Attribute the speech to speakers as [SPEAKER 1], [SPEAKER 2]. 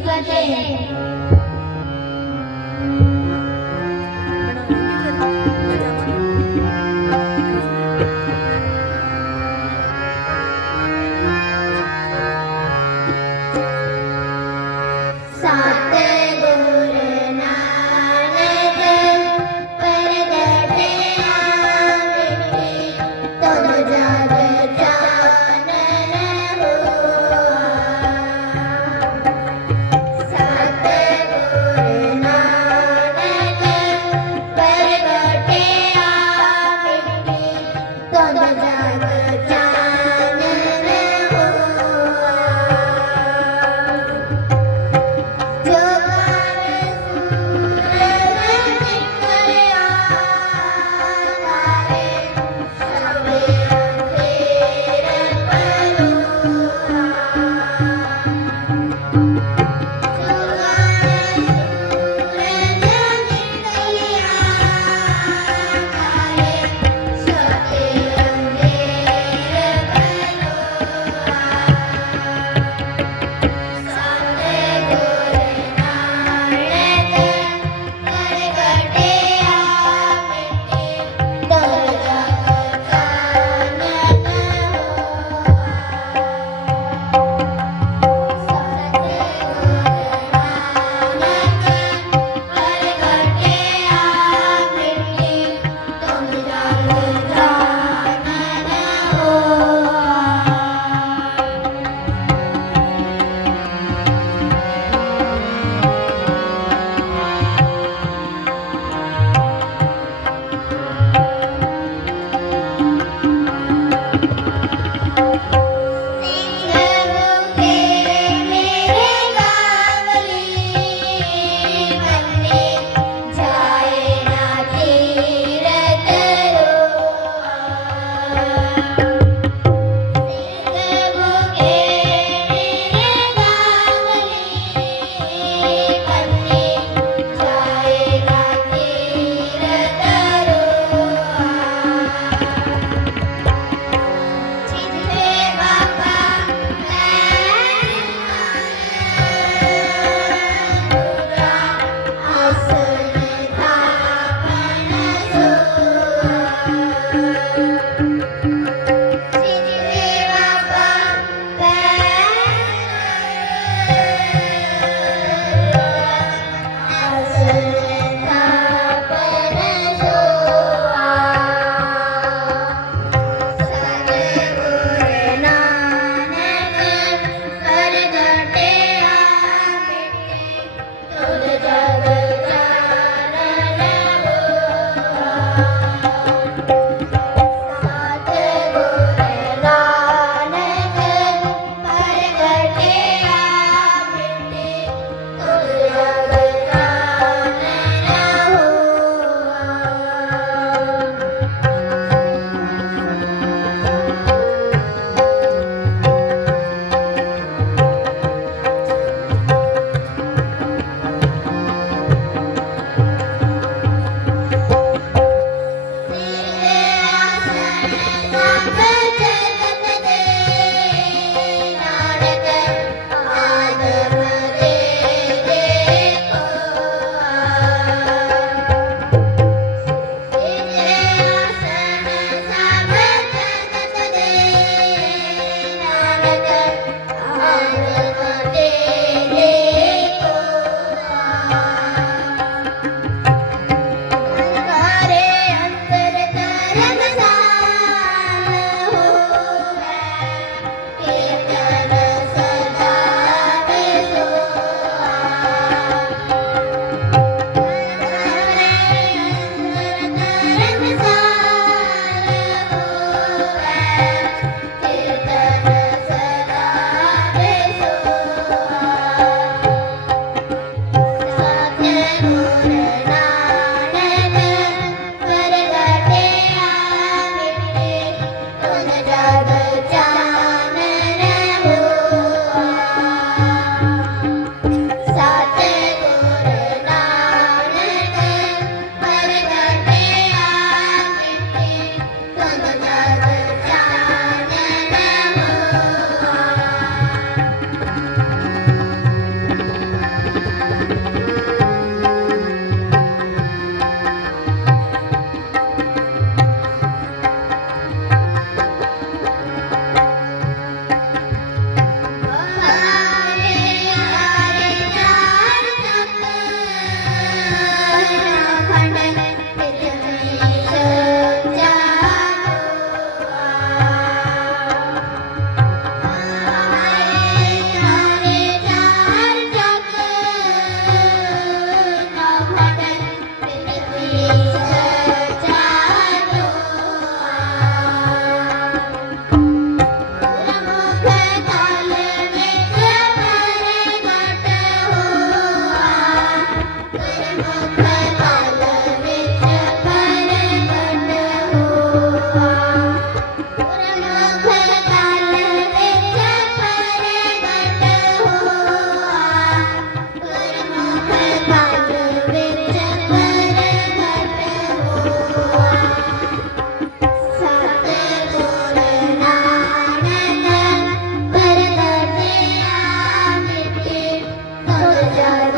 [SPEAKER 1] Fateh
[SPEAKER 2] 希大家。Bye, Dad. Hello, guys.